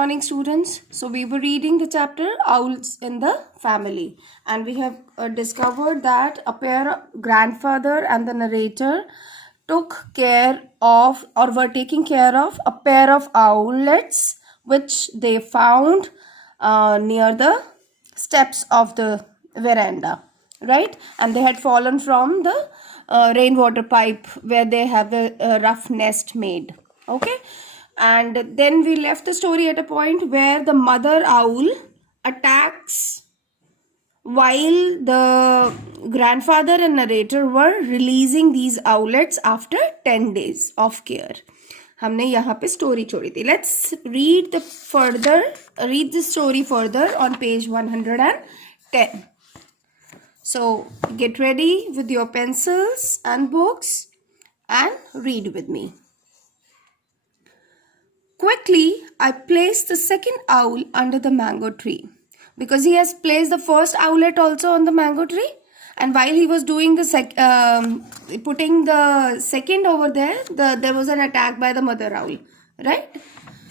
Morning, students. So we were reading the chapter Owls in the Family, and we have discovered that a pair, grandfather and the narrator, took care of or were taking care of a pair of owlets which they found near the steps of the veranda, right? And they had fallen from the rainwater pipe where they have a rough nest made. Okay, and then we left the story at a point where the mother owl attacks while the grandfather and narrator were releasing these owlets after 10 days of care. हमने यहाँ पे story छोड़ी थी. Let's read the story further on page 110. So get ready with your pencils and books and read with me. Quickly, I placed the second owl under the mango tree, because he has placed the first owlet also on the mango tree, and while he was doing the putting the second over there, there was an attack by the mother owl, right?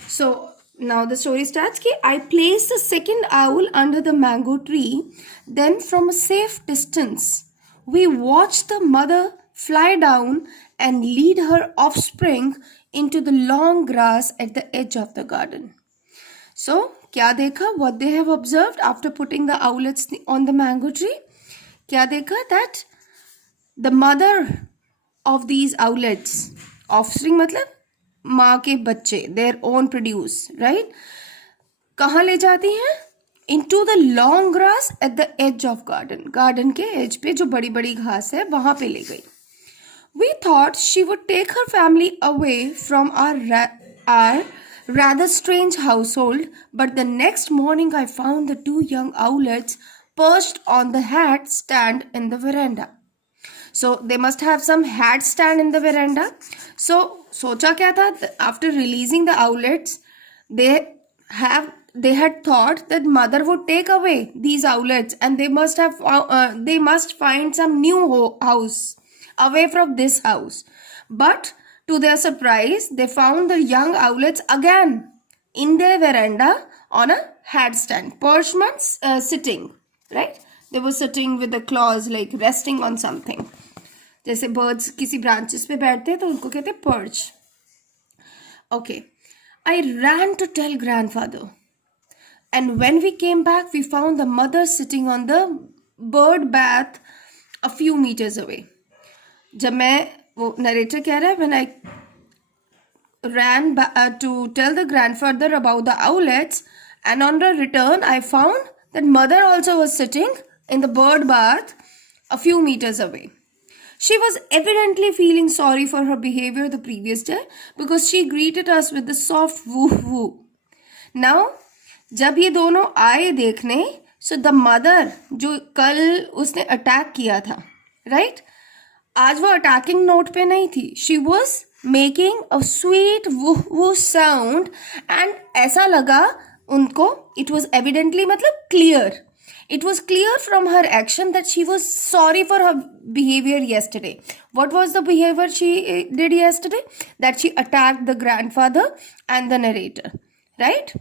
So now the story starts. I placed the second owl under the mango tree. Then from a safe distance, we watched the mother fly down and lead her offspring into the long grass at the edge of the garden. So, क्या देखा? What they have observed after putting the owlets on the mango tree? क्या देखा? That the mother of these owlets, offspring मतलब माँ के बच्चे, their own produce, right? कहाँ ले जाती हैं? Into the long grass at the edge of garden. Garden के edge पे जो बड़ी बड़ी घास है वहाँ पे ले गई. We thought she would take her family away from our rather strange household, but the next morning I found the two young owlets perched on the hat stand in the veranda. So they must have some hat stand in the veranda. So socha kya tha? After releasing the owlets, they had thought that mother would take away these owlets, and they must find some new house away from this house. But to their surprise, they found the young owlets again in their veranda on a hat stand. Perched means sitting, right? They were sitting with the claws, like resting on something. जैसे birds किसी branches पे बैठते हैं तो उनको कहते हैं perch. Okay, I ran to tell grandfather, and when we came back, we found the mother sitting on the bird bath a few meters away. जब मैं वो narrator कह रहा है, when I ran to tell the grandfather about the owlets, and on the return I found that mother also was sitting in the bird bath a few meters away. She was evidently feeling sorry for her behavior the previous day, because she greeted us with the soft woo woo. Now जब ये दोनों आए देखने, so the mother जो कल उसने attack किया था, right? आज वो अटैकिंग नोट पे नहीं थी. She was making a sweet वो साउंड, एंड ऐसा लगा उनको, इट वॉज एविडेंटली मतलब clear, it was clear from her action that she was sorry for her behavior yesterday. What was the behavior she did yesterday? That she attacked the grandfather and the narrator, right?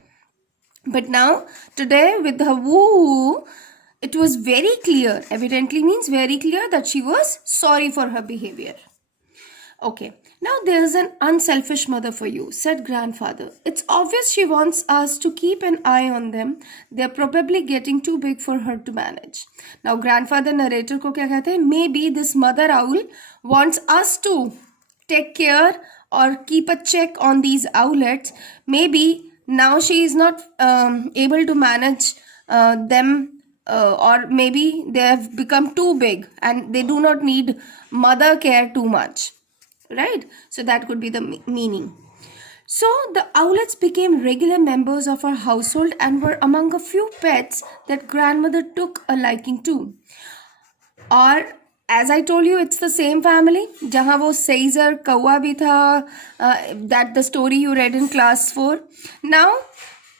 But now today with her woo, it was very clear, evidently means very clear, that she was sorry for her behavior. Okay, now there's an unselfish mother for you, said grandfather. It's obvious she wants us to keep an eye on them. They're probably getting too big for her to manage. Now grandfather narrator को क्या कहते हैं? Maybe this mother owl wants us to take care or keep a check on these owlets. Maybe now she is not able to manage them. Or maybe they have become too big and they do not need mother care too much, right? So that could be the meaning. So the owlets became regular members of our household and were among a few pets that grandmother took a liking to. Or as I told you, it's the same family जहाँ वो Caesar कौवा भी था, that the story you read in class 4. Now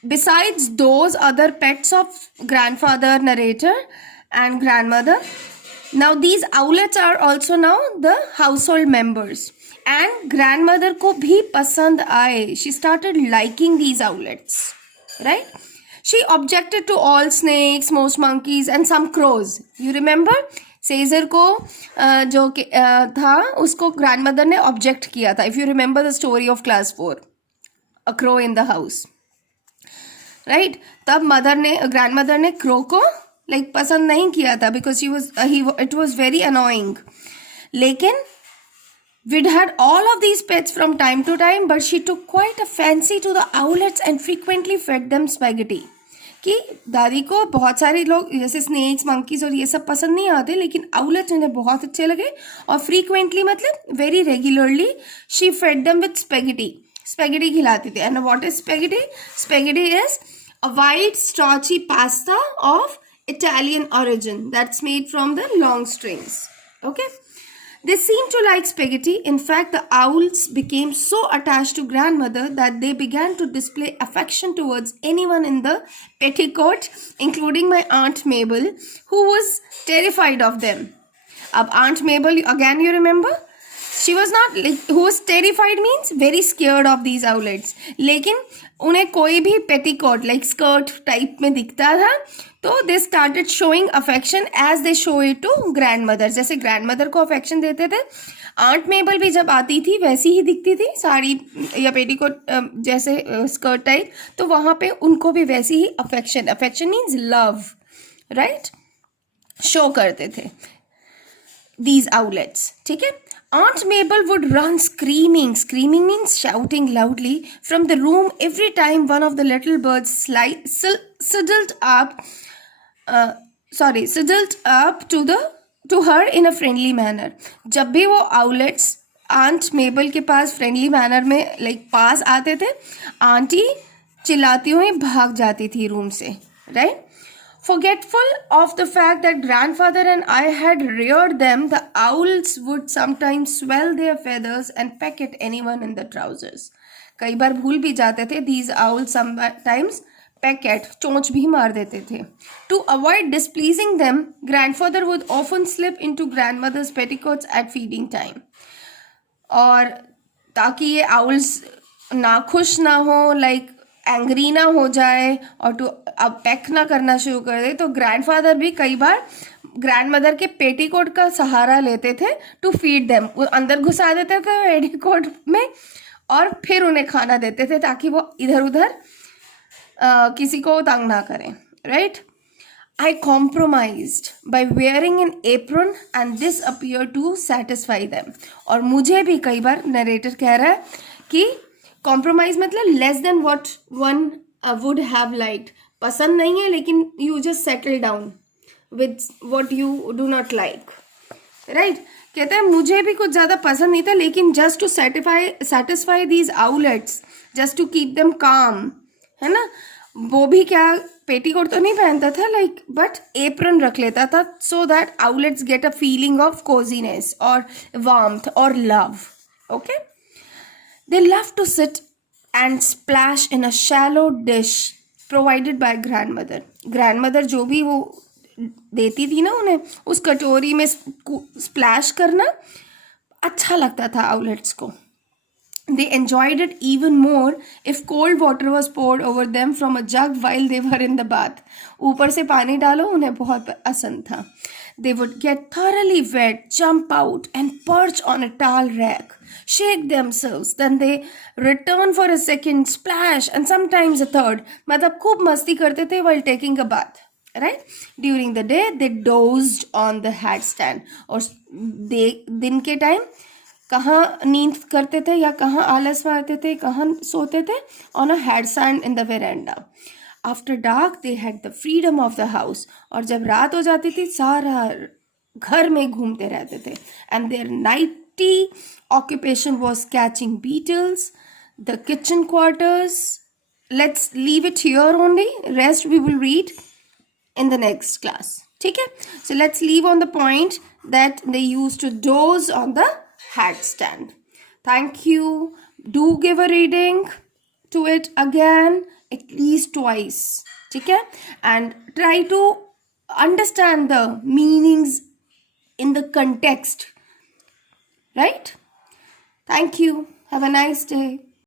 besides those other pets of grandfather, narrator and grandmother, now these owlets are also now the household members, and grandmother को भी पसंद आए. She started liking these owlets. right? She objected to all snakes, most monkeys and some crows. You remember? Seizure को जो था उसको grandmother ने object किया था. If you remember the story of class 4, a crow in the house, right? तब grandmother ने crow को पसंद नहीं किया था because it was very annoying. लेकिन we'd had all of these pets from time to time, but she took quite a fancy to the owlets and frequently fed them spaghetti. कि दादी को बहुत सारे लोग जैसे स्नेक्स, मंकीज और ये सब पसंद नहीं आते, लेकिन आउलेट्स उन्हें बहुत अच्छे लगे और फ्रीक्वेंटली मतलब very regularly she fed them with spaghetti. Spaghetti खिलाती थी. And what is spaghetti? Spaghetti is a white starchy pasta of Italian origin that's made from the long strings. Okay. They seemed to like spaghetti. In fact, the owls became so attached to grandmother that they began to display affection towards anyone in the petticoat, including my Aunt Mabel, who was terrified of them. Aunt Mabel, again you remember? She was not who was terrified means very scared of these owlets. लेकिन उन्हें कोई भी petticoat skirt type में दिखता था तो they started showing affection as they show it to grandmother. जैसे grandmother को affection देते थे, Aunt Mabel भी जब आती थी वैसी ही दिखती थी, साड़ी या petticoat जैसे skirt type, तो वहाँ पे उनको भी वैसी ही affection means love, right? show करते थे these owlets. ठीक है? Aunt Mabel would run screaming means shouting loudly from the room every time one of the little birds sidled up to her in a friendly manner. जब भी वो owlets Aunt Mabel के पास friendly manner में पास आते थे, aunty चिल्लाती हुई भाग जाती थी रूम से, right? Forgetful of the fact that grandfather and I had reared them, the owls would sometimes swell their feathers and peck at anyone in the trousers. कई बार भूल भी जाते थे. These owls sometimes peck at, चोंच भी मार देते थे. To avoid displeasing them, grandfather would often slip into grandmother's petticoats at feeding time. और ताकि ये owls नाखुश ना हो, एंग्री ना हो जाए और तो अब पैक ना करना शुरू कर दे, तो ग्रैंडफादर भी कई बार ग्रैंडमदर के पेटीकोट का सहारा लेते थे टू फीड देम. अंदर घुसा देते थे पेटीकोट में और फिर उन्हें खाना देते थे ताकि वो इधर उधर किसी को तंग ना करें, right? I compromised by wearing an apron and this appeared to satisfy them. और मुझे भी कई बार नरेटर कह रहा है कि कॉम्प्रोमाइज मतलब less than what one would have liked. पसंद नहीं है लेकिन you just settle down with what you do not like, right? कहते हैं मुझे भी कुछ ज़्यादा पसंद नहीं था, लेकिन just to satisfy these owlets, just to keep them काम, है ना? वो भी क्या पेटीकोट तो नहीं पहनता था बट एप्रन रख लेता था so that owlets get a feeling of cosiness और वार्मथ और love. Okay. They love to sit and splash in a shallow dish provided by grandmother. Grandmother जो भी वो देती थी ना उन्हें, उस कटोरी में स्प्लैश करना अच्छा लगता था आउलेट्स को. They enjoyed it even more if cold water was poured over them from a jug while they were in the bath. ऊपर से पानी डालो, उन्हें बहुत पसंद था. They would get thoroughly wet, jump out and perch on a towel rack, shake themselves, then they return for a second splash and sometimes a third. मतलब खूब मस्ती करते थे while taking a bath, right? During the day they dozed on the hat stand. और दिन के time कहाँ नींद करते थे या कहाँ आलस मारते थे, कहाँ सोते थे? On a hat stand in the veranda. After dark they had the freedom of the house. और जब रात हो जाती थी सारा घर में घूमते रहते थे. And their nightly occupation was catching beetles, the kitchen quarters. Let's leave it here only. Rest we will read in the next class. ठीक है? So let's leave on the point that they used to doze on the hat stand. Thank you. Do give a reading to it again at least twice. ठीक है? And try to understand the meanings in the context. Right? Thank you. Have a nice day.